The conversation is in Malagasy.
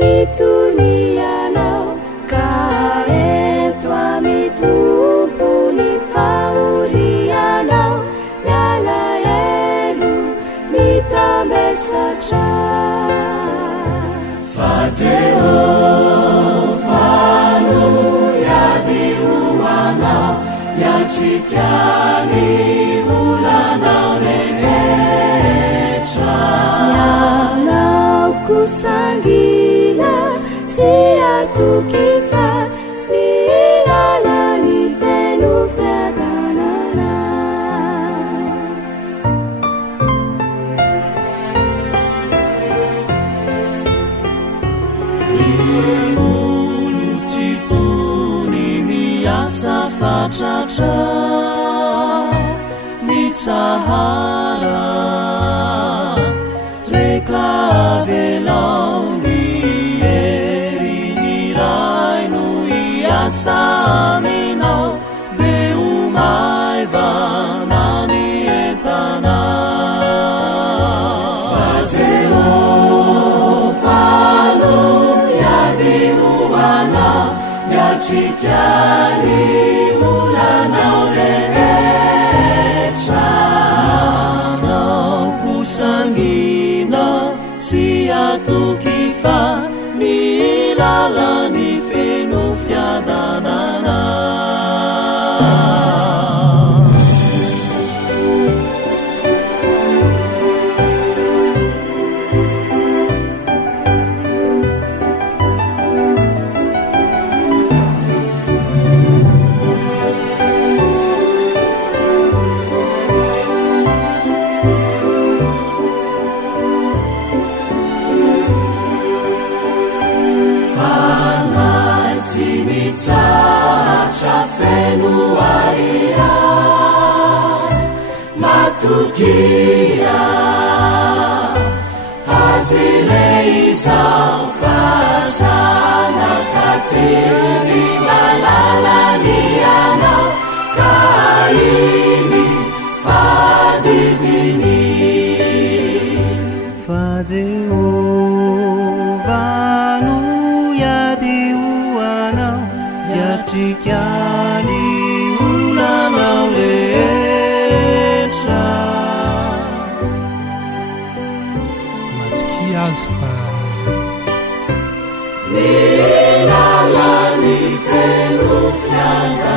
mitunianao kaetwa mitumpuni faurianao mialaelu mitambesatra fajehofanu yadiuanao yacikyani ulanao rehetra yanao kusangina siatukifa nilalani fenu fedanana iunsituni miasafatratra nitsahara rekavelani saminao de umaivanani etana fajehofanu yadiuanao yacikyani ulanao rehetra yanao kusangina siatukifa nilalani fenu fiadanana fenuaia matukia hazileizao fazana katrini malalanianao kaini fadidini fajehofanu yadiuanao yacikyani ulanao rehetra matukia azy fa nilalani feno fianga